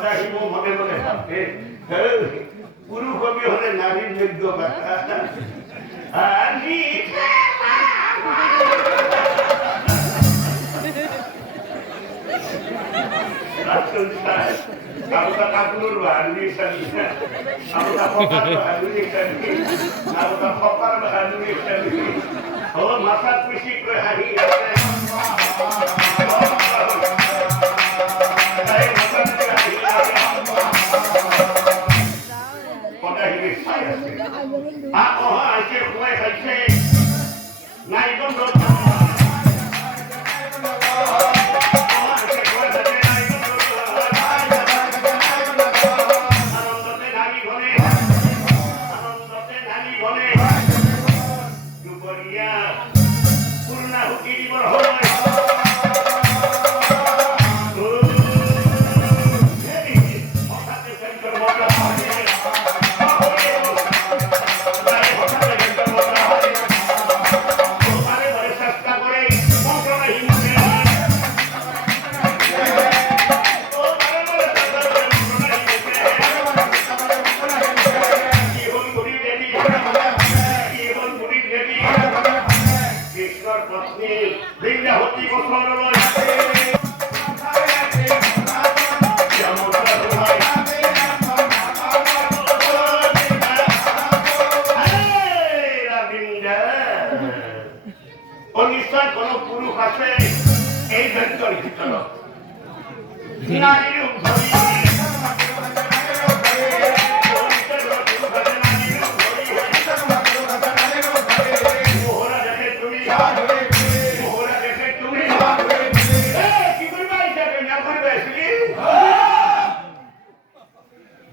সদাশিব মনে মনে ভাবতে পুরুষ কবি হলে নারীর যোগ্য কথা। Aku tak kabur bahagia sekali. Aku tak kopar bahagia sekali. Aku tak kopar bahagia sekali. Oh masa fisik berhari. Pada hidup saya. Aku hancur kue hancur. Naik gondol.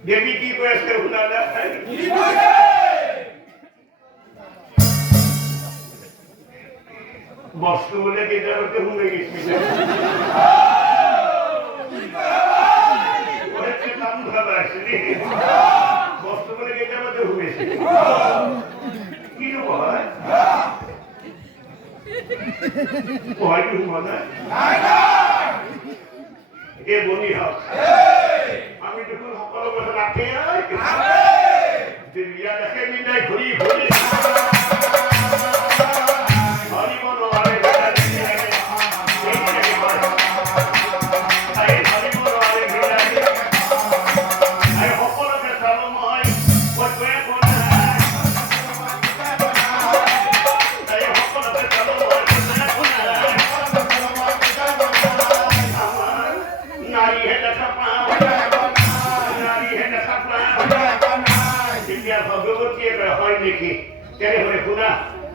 Devi ki koise hunada বস্তু বলে কি জগতে হুমে গেছি বস্তু বলে কি জগতে হুমেছি কি হয় হয় কি হুমানা এ বনি হক আমি যখন সকল কথা রাখে বিয়া দেখে মিলাই ঘুরি ঘুরি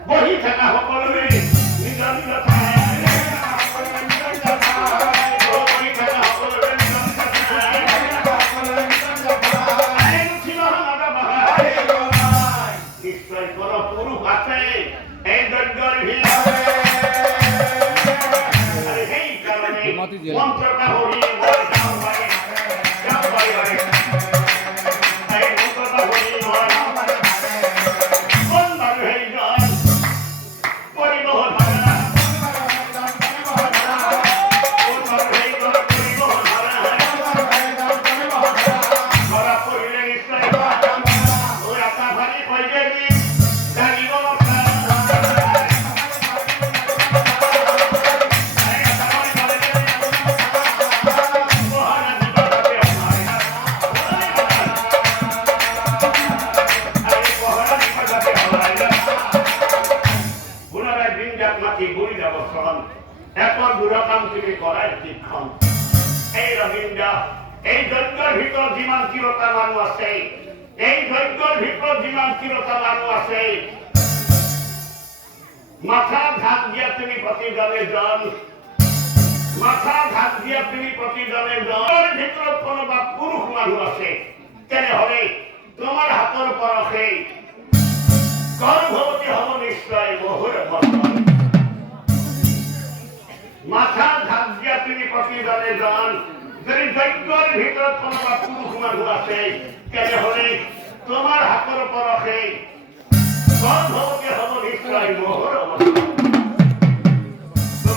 বহি থাকা সকলোৰে নিজৰ নিজৰ নিশ্চয় কোনো পুৰুষ আছে এই যজ্ঞৰ সেইকাৰণে মন্ত্ৰটা হৰি মাথা ঘাট দিয়া তুমি প্ৰতিজনে জন মাথা ঘাট দিয়া তুমি প্ৰতিজনে জন ভিতৰত কোনোবা পুৰুষ মানুহ আছে তেনেহলে তোমাৰ হাতৰ পৰশে গৰ্ভৱতী হ'ব নিশ্চয় বহুৰ বচন মাথা ঘাট দিয়া তুমি প্ৰতিজনে জন যদি যজ্ঞৰ ভিতৰত কোনোবা পুৰুষ মানুহ আছে তেনেহলে তোমাৰ হাতৰ পৰশে গৰ্ভৱতী হ'ব নিশ্চয় বহুৰ বচন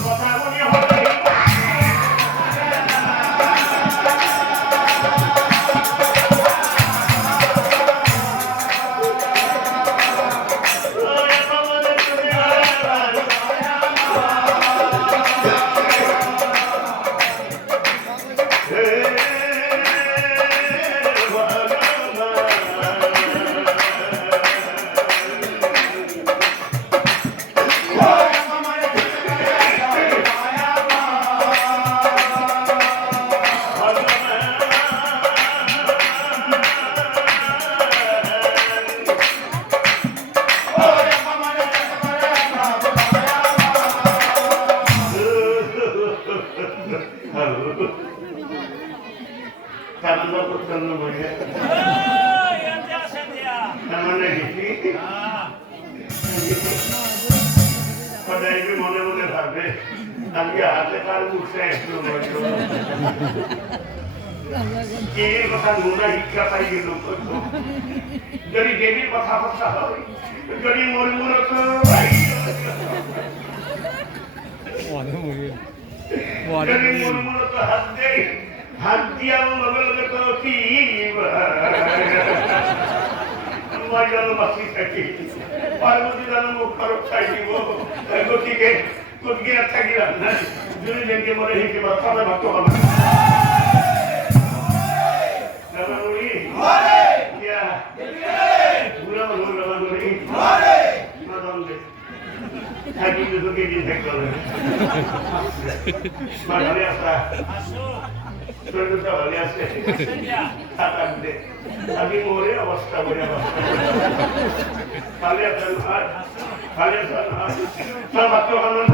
কথা শুনি সামান্য প্রচন্ড বইয়া সামান্য গেছি মনে মনে ভাববে আজকে হাতে তার উঠছে একটু দেবীর কথা নোনা শিক্ষা পাই গেল যদি দেবীর কথা কথা হয় যদি মূলত হাত দেয় হাত দিয়া লগে লগে তো কি মই জানো বাঁচি থাকি পার্বতী জানো মুখ খরচ খাই দিব গতিকে আর থাকিলাম না যদি যেতে মনে হেঁটে বা সবাই ভাবতে হবে আমি মোরে অবস্থা বলে অবস্থা খালি আপনার হাত খালি আপনার হাত সব আত্মকানন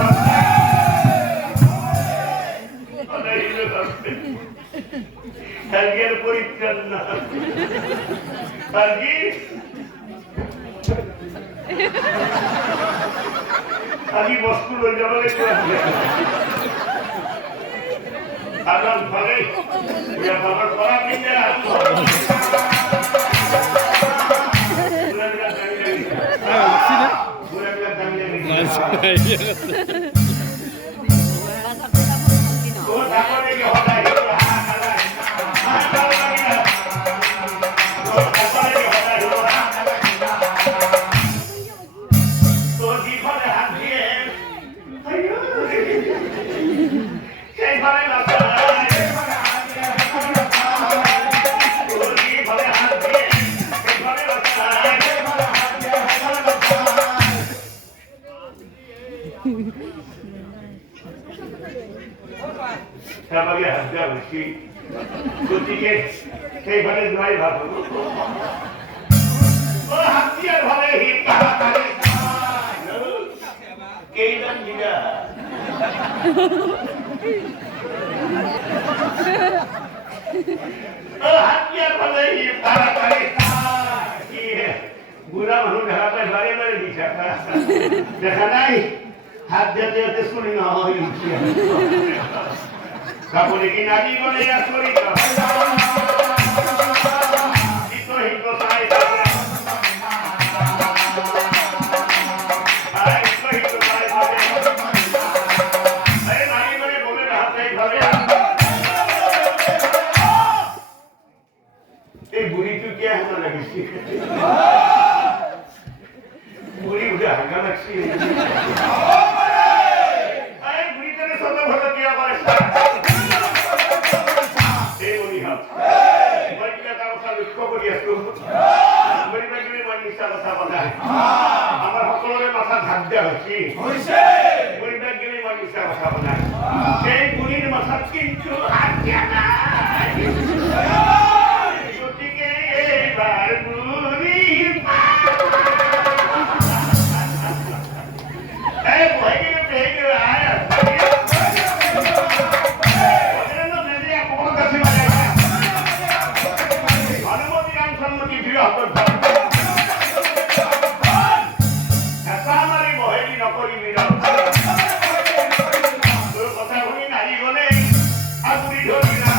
কালকের পরিত্রাণ না কালকে আমি বস্তু লই যাব আগাম ফলে বাবার পড়া কিনে গতিকে সেইভাবে নাই ভাবো হাতিয়ার ভাবে কেইজন দিদা হাতিয়ার ভাবে তাড়াতাড়ি বুড়া মানুষ হাতে বারে বারে দিশা দেখা নাই হাত যেতে যেতে শুনি না হয় কাপড়ে কি নারী বলে আসরি এই বুড়ি তুই কে হাতে লাগিস বুড়ি উঠে হাঁকা লাগছি বুড়ি তাদের সব ভালো দিয়া করে আমার সকলরে মাথা ধাক দেওয়া হচ্ছে পরিবার গেলে মানুষের কথা বলা সেই বুড়ির মাথা কিন্তু গতিকে এবার বুড়ির কথা শুনি নারী গলে আর বুড়ি ধরি না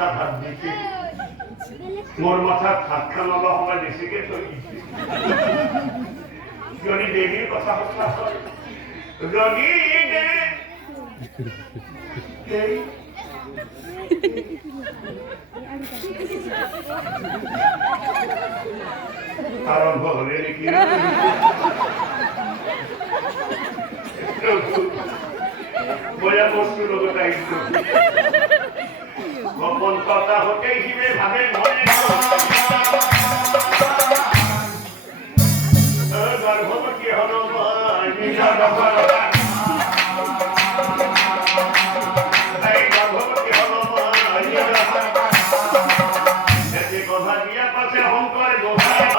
মাথা হাত দিছে মোর মাথা হাত খানালো আমার বেশিকে তৈরি যদি দেবীর কথা হত্যা হয় যদি আরম্ভ হলে কি বয়া বস্তু লোকটা একটু গোপন কথা হতে হিবে ভাবে মনে গর্ভবতী হল গর্ভবতী হল কথা দিয়া পাশে অহংকার গোসাই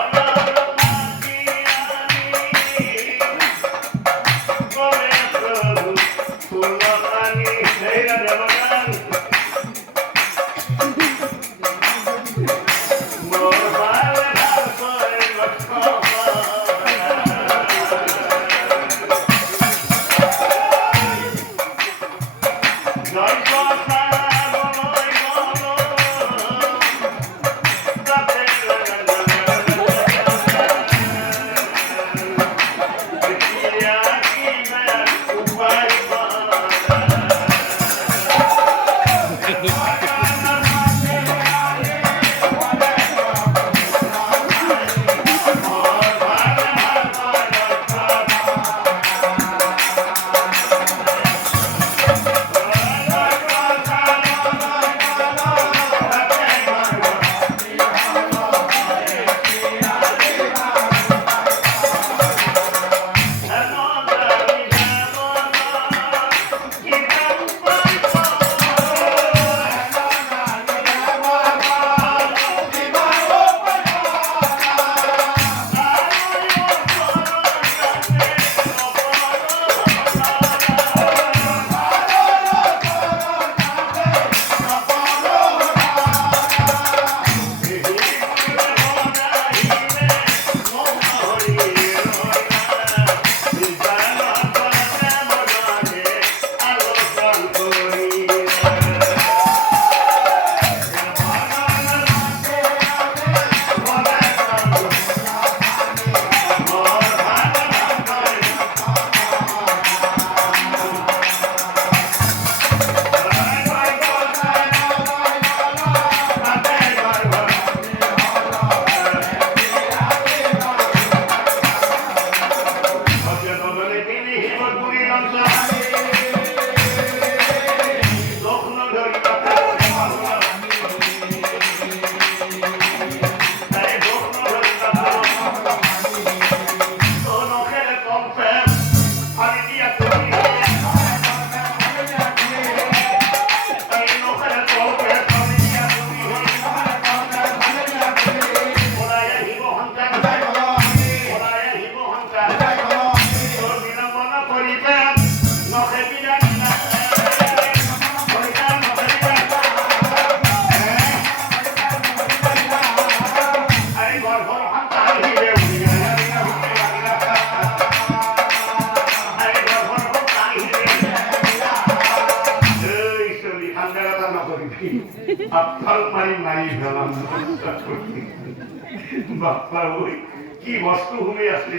বাপ্পা ওই কি বস্তু ভূমি আসলি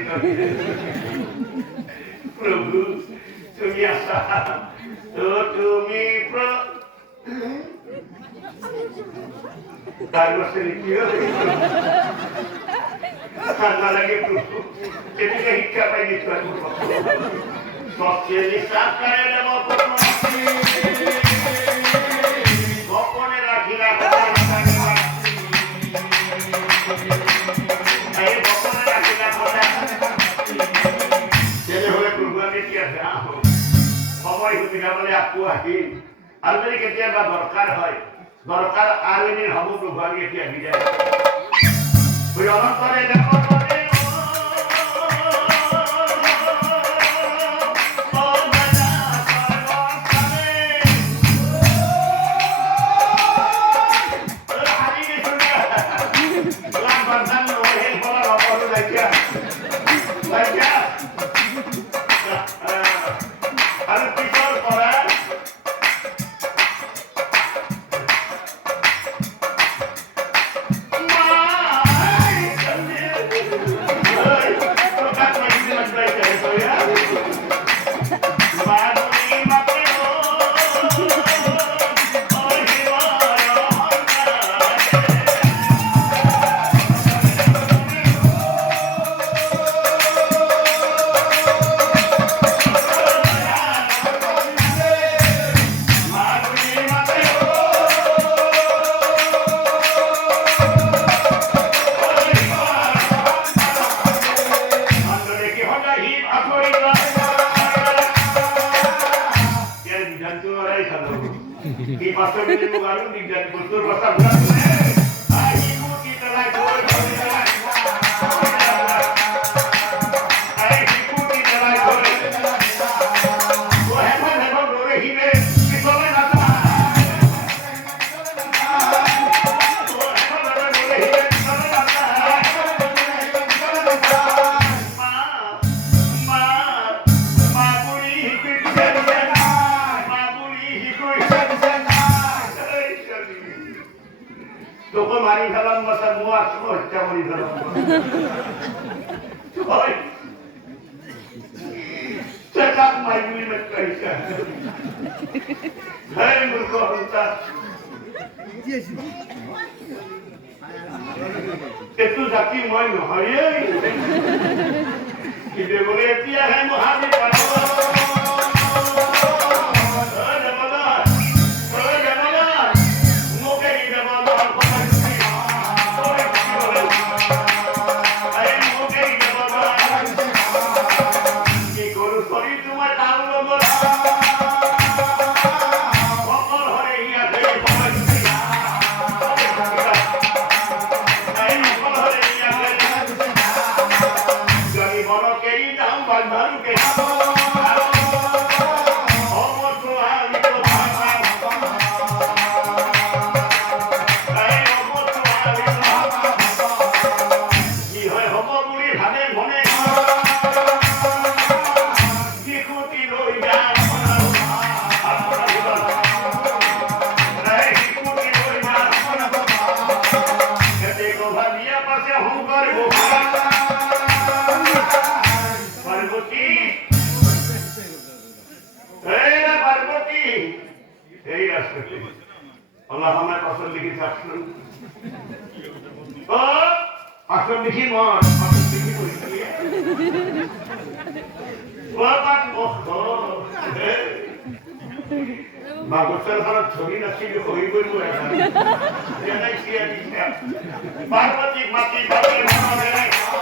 প্রভু তুমি আসা তো তুমি তার বসে কি ঠান্ডা লাগে প্রভু এদিকে শিক্ষা পাইনি সবচেয়ে নিঃশ্বাস করে দেব গোপনে রাখি রাখা সময় সুবিধা বলে আকৌ আহিম আৰু যদি কেতিয়াবা দৰকাৰ হয় দৰকাৰ আৰু এদিন হ'ব প্ৰভু আমি এতিয়া আহি যায় অনন্তৰে Pastor ini mengaruh di jadi betul pasal bulan ini. Ibu kita lagi Toko mari dalam masa muas, campur di dalam. Coy, cakap mai buli mereka. Hai berkohonta. Itu zaki mai no hari. Kita boleh tiada hai muhammad pada. Allah hame pasal likhi saksun. Oh, pasal likhi mon, pasal likhi koi liye. Bapak oh. Bagusal kalau chori nasi jo koi koi hai. Jangan sia di. Parvati mati bagi mana